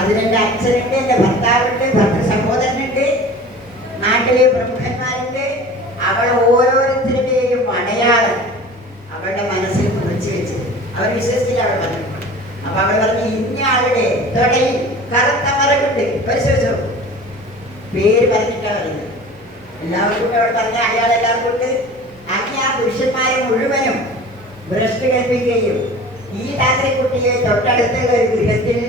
അതിലെൻ്റെ അച്ഛനുണ്ട്, എൻ്റെ ഭർത്താവുണ്ട്, ഭർത്തൃ സഹോദരനുണ്ട്, നാട്ടിലെ പ്രമുഖന്മാരുണ്ട്. അവൾ ഓരോരുത്തരുടെയും അടയാളം അവളുടെ മനസ്സിൽ കുറിച്ച് വെച്ച് അവർ വിശ്വസിച്ചില്ല. അവൾ പറഞ്ഞു. അപ്പൊ അവൾ പറഞ്ഞു, ഇന്നയാളുടെ തൊടയിൽ കറുത്ത മറകുണ്ട്, പരിശോധിച്ചോ. പേര് പറഞ്ഞിട്ടാ പറയുന്നത്. എല്ലാവർക്കും അവൾ പറഞ്ഞ അയാൾ എല്ലാവർക്കും ഉണ്ട്. അങ്ങനെ ആ പുരുഷന്മാരെ മുഴുവനും ഭ്രഷ്ട് കൽപ്പിക്കുകയും ഈ രാത്രി കുട്ടിയെ തൊട്ടടുത്തുള്ള ഒരു ഗൃഹത്തിൽ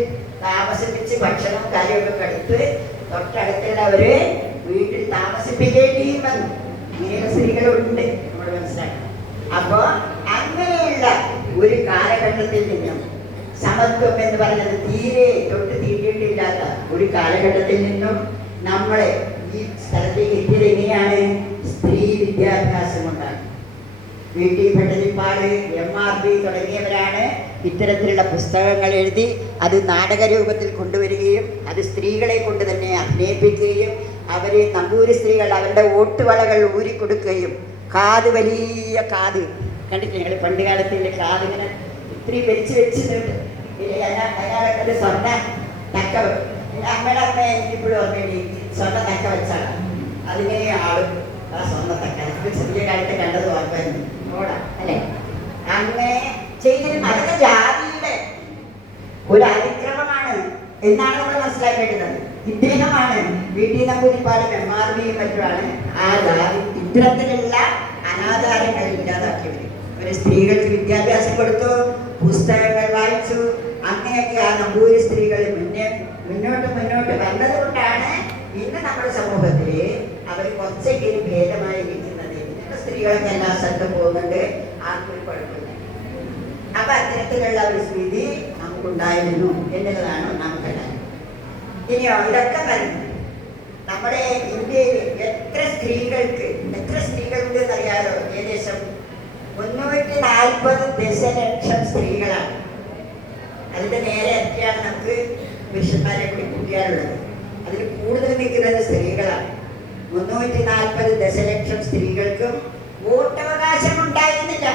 താമസിപ്പിച്ച് ഭക്ഷണം കാര്യമൊക്കെ കൊടുത്ത് തൊട്ടടുത്തുള്ളവര് വീട്ടിൽ താമസിപ്പിക്കേണ്ടിയും വന്നു. ഇങ്ങനെയുള്ള സ്ത്രീകളുണ്ട്, നമ്മൾ മനസ്സിലാക്കണം. അപ്പോ അങ്ങനെയുള്ള ഒരു കാലഘട്ടത്തിൽ നിന്നും സമത്വം എന്ന് പറയുന്നത് തീരെ തൊട്ട് തീണ്ടിയിട്ടില്ലാത്ത ഒരു കാലഘട്ടത്തിൽ നിന്നും നമ്മളെ ഈ സ്ഥലത്തേക്ക് എത്തിയത് എങ്ങനെയാണ്? സ്ത്രീ വിദ്യാഭ്യാസം കൊണ്ടാണ്. VT ഭട്ടതിരിപ്പാട്, MRB തുടങ്ങിയവരാണ് ഇത്തരത്തിലുള്ള പുസ്തകങ്ങൾ എഴുതി അത് നാടക രൂപത്തിൽ കൊണ്ടുവരികയും അത് സ്ത്രീകളെ കൊണ്ട് തന്നെ അഭിനയിപ്പിക്കുകയും അവർ നമ്പൂരി സ്ത്രീകൾ അവരുടെ ഓട്ടുവളകൾ ഊരിക്കൊടുക്കുകയും കാത്, വലിയ കാത് കണ്ടിട്ട് ഞങ്ങൾ പണ്ട് കാലത്തിൻ്റെ കാത് ഇങ്ങനെ ഇത്തിരി വലിച്ചു വെച്ചിട്ടുണ്ട്. അയാളൊക്കെ സ്വർണ്ണ തക്ക, അമ്മയുടെ അമ്മ എനിക്കിപ്പോഴും ഓർമ്മയില്ല, സ്വർണ്ണ തക്ക വെച്ചാണ് അതിനെ ആളും ആ സ്വർണ്ണ തക്ക ചെറിയ കാലത്ത് കണ്ടത് ഓർമ്മ ഓടാ അല്ലേ. അങ്ങനെ ചെയ്തിരുന്ന അതൊക്കെ ജാതിയുടെ ഒരു അതിക്രമമാണ് എന്നാണ് നമ്മൾ മനസ്സിലാക്കേണ്ടത്. ഇദ്ദേഹമാണ് VT നമ്പൂതിരിപ്പാടും MRBയും മറ്റുമാണ് ആ ജാതി ഇത്തരത്തിലുള്ള അനാചാരങ്ങൾ ഇല്ലാതാക്കിയത്. ഒരു സ്ത്രീകൾക്ക് വിദ്യാഭ്യാസം കൊടുത്തു, പുസ്തകങ്ങൾ വായിച്ചു. അങ്ങനെയൊക്കെ ആ നമ്പൂരി സ്ത്രീകൾ മുന്നോട്ട് വന്നത് കൊണ്ടാണ് ഇന്ന് നമ്മുടെ സമൂഹത്തില് അവർ കുറച്ചെങ്കിലും ഭേദമായി ഇരിക്കുന്നത്. സ്ത്രീകളൊക്കെ എല്ലാ സ്ഥലത്തും പോകുന്നുണ്ട്, ആർക്കും ഒരു കുഴപ്പമില്ല. അപ്പൊ അത്തരത്തിലുള്ള ഒരു സ്ഥിതി നമുക്കുണ്ടായിരുന്നു എന്നുള്ളതാണ് ഒന്നാമത്തെ കാര്യം. ഇനിയോ ഇതൊക്കെ പറഞ്ഞു നമ്മുടെ ഇന്ത്യയിൽ എത്ര സ്ത്രീകളുണ്ട് എന്നറിയാലോ? ഏകദേശം 340 ദശലക്ഷം സ്ത്രീകളാണ്. അതിന്റെ നേരെ എത്രയാണ് നമുക്ക് പുരുഷന്മാരെ കൂടി കൂട്ടിയാലുള്ളത്? അതിൽ കൂടുതൽ നിൽക്കുന്നത് സ്ത്രീകളാണ്. 340 ദശലക്ഷം സ്ത്രീകൾക്കും വോട്ടവകാശം ഉണ്ടായിരുന്നില്ല.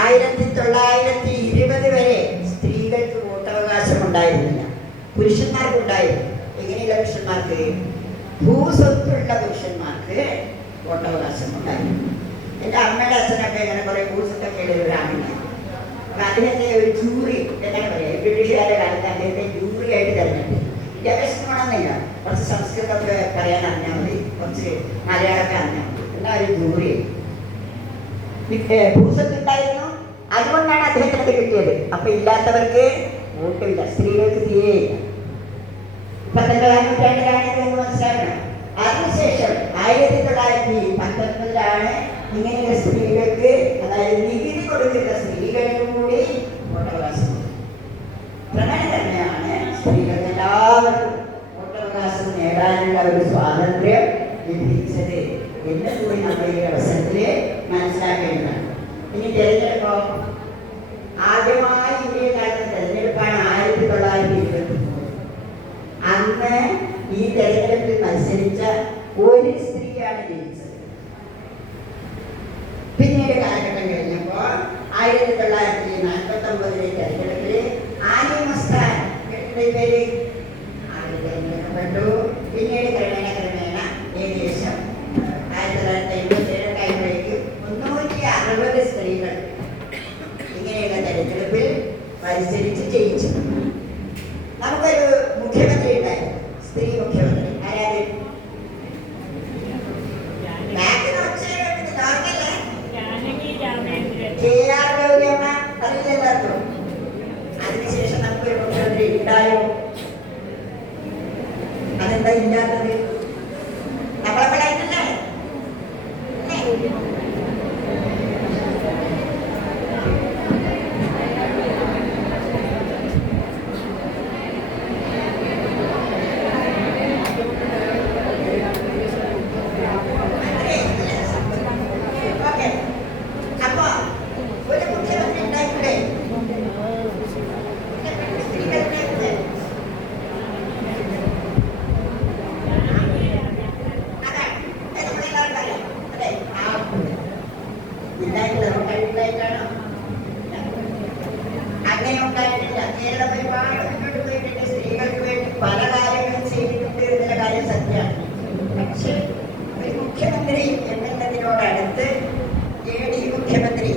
1920 വരെ സ്ത്രീകൾക്ക് വോട്ടവകാശം ഉണ്ടായിരുന്നില്ല, പുരുഷന്മാർക്ക് ഉണ്ടായിരുന്നു. എങ്ങനെയുള്ള പുരുഷന്മാർക്ക്? ഭൂസ്വത്തുള്ള പുരുഷന്മാർക്ക് വോട്ടവകാശം ഉണ്ടായിരുന്നു. എൻ്റെ അമ്മയുടെ അച്ഛനൊക്കെ ഇങ്ങനെ കുറെ ഭൂസ്വത്തൊക്കെ ഉള്ളവരാണ്. അപ്പൊ അദ്ദേഹത്തെ ഒരു ജൂറി എന്താണ് പറയുക, ബ്രിട്ടീഷുകാരുടെ കാലത്ത് അദ്ദേഹത്തെ ജൂറി ആയിട്ട് തിരഞ്ഞെടുത്തു. വിദ്യാഭ്യാസം വേണമെന്നില്ല, കുറച്ച് സംസ്കൃതമൊക്കെ പറയാൻ അറിഞ്ഞാൽ മതി, കുറച്ച് മലയാളമൊക്കെ അറിഞ്ഞാൽ മതി. എന്നാ ഒരു ജൂറി ഭൂസ്വത്തുണ്ടായിരുന്നു, അതുകൊണ്ടാണ് അദ്ദേഹത്തിന് കിട്ടിയത്. അപ്പൊ ഇല്ലാത്തവർക്ക് വോട്ടില്ല, സ്ത്രീകൾക്ക് തീരെയില്ല. 19ാം നൂറ്റാണ്ടിലാണ് മനസ്സിലാക്കണം. അതിനുശേഷം 1919 ഇങ്ങനെയുള്ള സ്ത്രീകൾക്ക്, അതായത് നികുതി കൊടുക്കുന്ന സ്ത്രീകൾക്കും കൂടി വോട്ടവകാശം. ക്രമേണയാണ് സ്ത്രീകൾക്ക് എല്ലാവർക്കും വോട്ടവകാശം നേടാനുള്ള ഒരു സ്വാതന്ത്ര്യം ലഭിച്ചത് എന്ന് കൂടി നമ്മൾ ഈ അവസരത്തിൽ മനസ്സിലാക്കേണ്ടതാണ്. ഇനി തെരഞ്ഞെടുപ്പോ ആദ്യമായി ഇന്ത്യയിൽ നടന്ന തെരഞ്ഞെടുപ്പാണ് 1923. അന്ന് ഈ തെരഞ്ഞെടുപ്പിൽ മത്സരിച്ച ഒരു സ്ത്രീയാണ് ജയിച്ചത്. പിന്നീട് കാലഘട്ടം കഴിഞ്ഞപ്പോൾ 1949 തെരഞ്ഞെടുപ്പിൽ ആനി മസ്താൻ പേര് തെരഞ്ഞെടുക്കപ്പെട്ടു. പിന്നീട് ക്രമേണ ഏകദേശം 1987 കഴിയുമ്പോഴേക്ക് 360 സ്ത്രീകൾ ഇങ്ങനെയുള്ള തെരഞ്ഞെടുപ്പിൽ മത്സരിച്ച് ജയിച്ചു. നമുക്കൊരു മുഖ്യമന്ത്രി ഉണ്ടായിരുന്നു, സ്ത്രീ മുഖ്യമന്ത്രി. ആരാത്? KR ഗൗരിയമ്മ. അറിയില്ലെല്ലാവർക്കും. അതിനുശേഷം നമുക്കൊരു മുഖ്യമന്ത്രി ഉണ്ടായോ? അതെന്താ ഇല്ലാത്തത്? നമ്മളെപ്പോഴായിട്ടല്ലേ? മുഖ്യമന്ത്രിയാണ്. പക്ഷേ ഒരു മുഖ്യമന്ത്രി എന്നുള്ളതിനോടടുത്ത് AD മുഖ്യമന്ത്രി